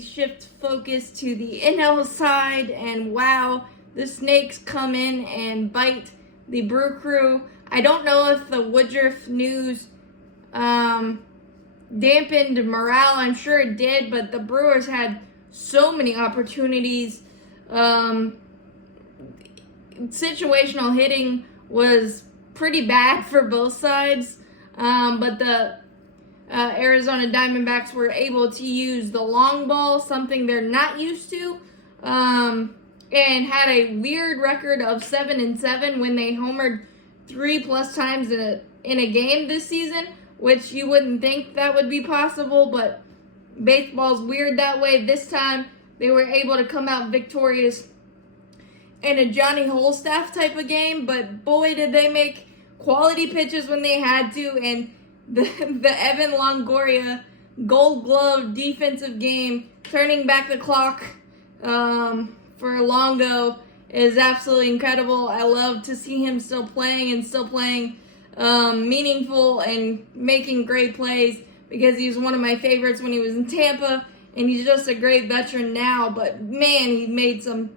Shift focus to the NL side, and wow, the Snakes come in and bite the Brew Crew. I don't know if the Woodruff news dampened morale. I'm sure it did, but the Brewers had so many opportunities. Situational hitting was pretty bad for both sides, but the Arizona Diamondbacks were able to use the long ball, something they're not used to, and had a weird record of 7-7 when they homered 3+ times in a game this season, which you wouldn't think that would be possible, but baseball's weird that way. This time they were able to come out victorious in a Johnny Holstaff type of game, but boy did they make quality pitches when they had to, and the Evan Longoria Gold Glove defensive game, turning back the clock for Longo, is absolutely incredible. I love to see him still playing meaningful and making great plays, because he's one of my favorites when he was in Tampa, and he's just a great veteran now. But man, he made some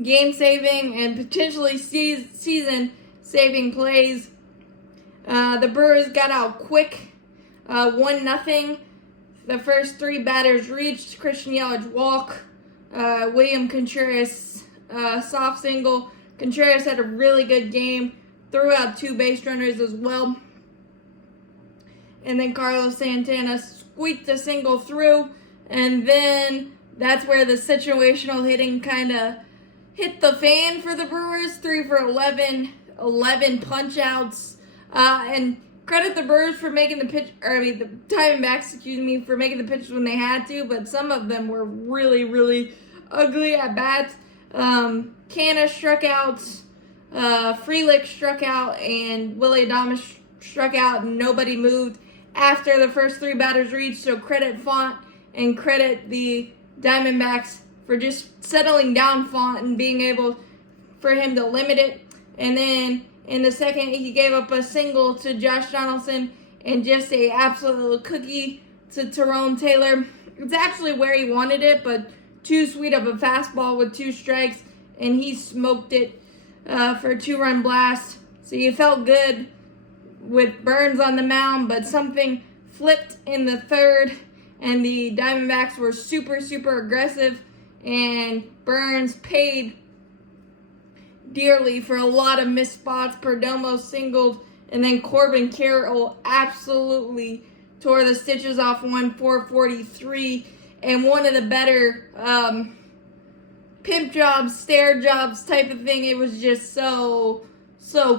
game-saving and potentially season-saving plays. The Brewers got out quick, 1-0. The first 3 batters reached. Christian Yelich walk, William Contreras soft single. Contreras had a really good game, threw out 2 base runners as well. And then Carlos Santana squeaked a single through, and then that's where the situational hitting kind of hit the fan for the Brewers. 3 for 11 punch-outs. And credit the Brewers for making the Diamondbacks, for making the pitches when they had to, but some of them were really, really ugly at bats. Canna struck out, Frelick struck out, and Willy Adames struck out, and nobody moved after the first 3 batters reached. So credit Font and credit the Diamondbacks for just settling down Font and being able for him to limit it. And then in the second, he gave up a single to Josh Donaldson and just a absolute cookie to Tyrone Taylor. It's actually where he wanted it, but too sweet of a fastball with 2 strikes, and he smoked it for a 2-run blast. So you felt good with Burns on the mound, but something flipped in the third, and the Diamondbacks were super, super aggressive, and Burns paid dearly for a lot of missed spots. Perdomo singled, and then Corbin Carroll absolutely tore the stitches off 443, and one of the better pimp jobs, stare jobs type of thing. It was just so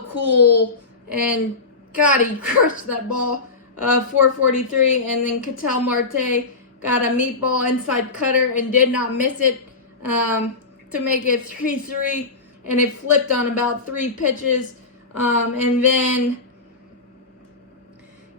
cool, and God, he crushed that ball. 443, and then Ketel Marte got a meatball inside cutter and did not miss it to make it 3-3. And it flipped on about 3 pitches. And then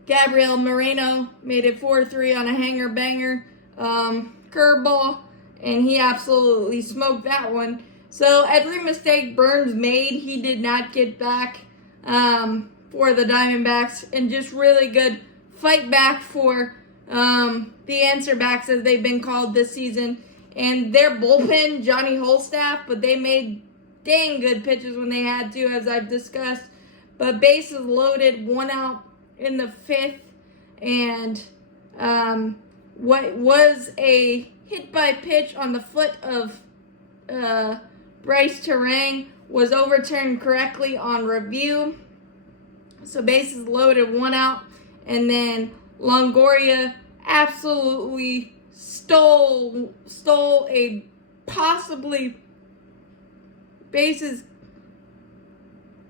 Gabriel Moreno made it 4-3 on a hanger-banger curveball, and he absolutely smoked that one. So every mistake Burns made, he did not get back for the Diamondbacks, and just really good fight back for the answer backs, as they've been called this season. And their bullpen, Johnny Holstaff, but they made dang good pitches when they had to, as I've discussed. But bases loaded, 1 out in the 5th, and what was a hit by pitch on the foot of Bryce Terang was overturned correctly on review. So bases loaded, 1 out, and then Longoria absolutely stole a possibly bases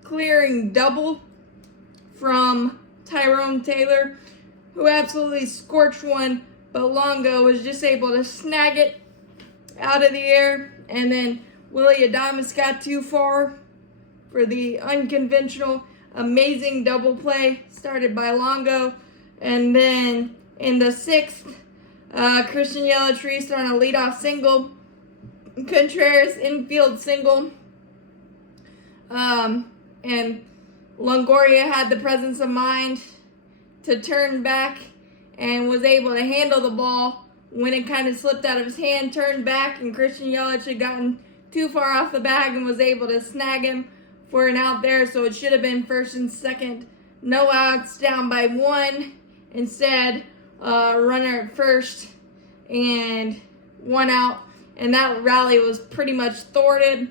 clearing double from Tyrone Taylor, who absolutely scorched one, but Longo was just able to snag it out of the air. And then Willy Adames got too far for the unconventional, amazing double play started by Longo. And then in the 6th, Christian Yelich on a leadoff single, Contreras infield single, and Longoria had the presence of mind to turn back and was able to handle the ball when it kind of slipped out of his hand, turned back, and Christian Yelich had gotten too far off the bag and was able to snag him for an out there. So it should have been first and second. No outs, down by 1. Instead, runner at first and 1 out. And that rally was pretty much thwarted.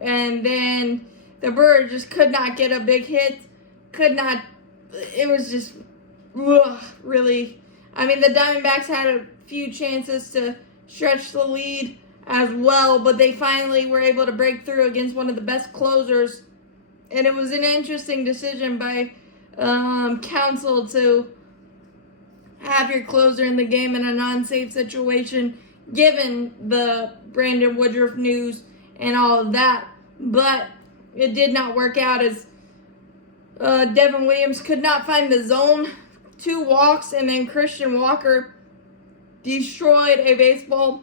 And then the Brewers just could not get a big hit. It was just really. I mean, the Diamondbacks had a few chances to stretch the lead as well, but they finally were able to break through against one of the best closers. And it was an interesting decision by counsel to have your closer in the game in a non-safe situation, given the Brandon Woodruff news and all of that. But it did not work out as Devin Williams could not find the zone. 2 walks, and then Christian Walker destroyed a baseball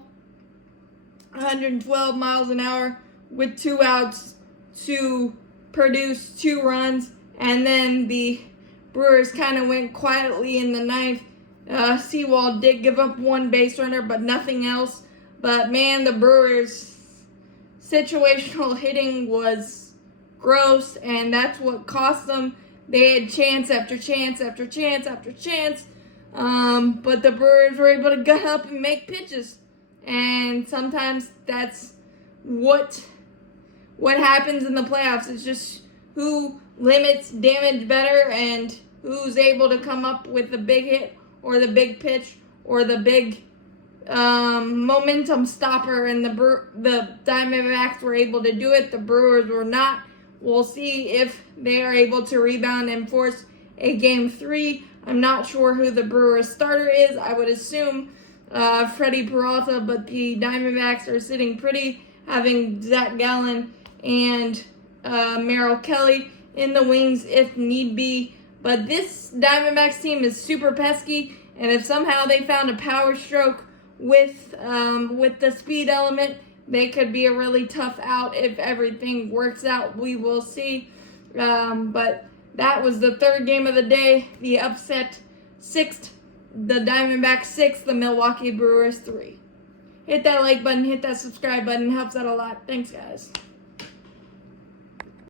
112 miles an hour with 2 outs to produce 2 runs. And then the Brewers kind of went quietly in the 9th. Sewald did give up 1 base runner, but nothing else. But man, the Brewers' situational hitting was gross, and that's what cost them. They had chance after chance after chance after chance, but the Brewers were able to gut up and make pitches. And sometimes that's what happens in the playoffs. It's just who limits damage better and who's able to come up with the big hit or the big pitch or the big momentum stopper. And the Diamondbacks were able to do it. The Brewers were not. We'll see if they are able to rebound and force a Game 3. I'm not sure who the Brewers starter is. I would assume Freddie Peralta, but the Diamondbacks are sitting pretty, having Zach Gallen and Merrill Kelly in the wings if need be. But this Diamondbacks team is super pesky, and if somehow they found a power stroke with the speed element, they could be a really tough out if everything works out. We will see. But that was the 3rd game of the day. The upset 6th. The Diamondbacks 6, the Milwaukee Brewers 3. Hit that like button, hit that subscribe button. Helps out a lot. Thanks, guys.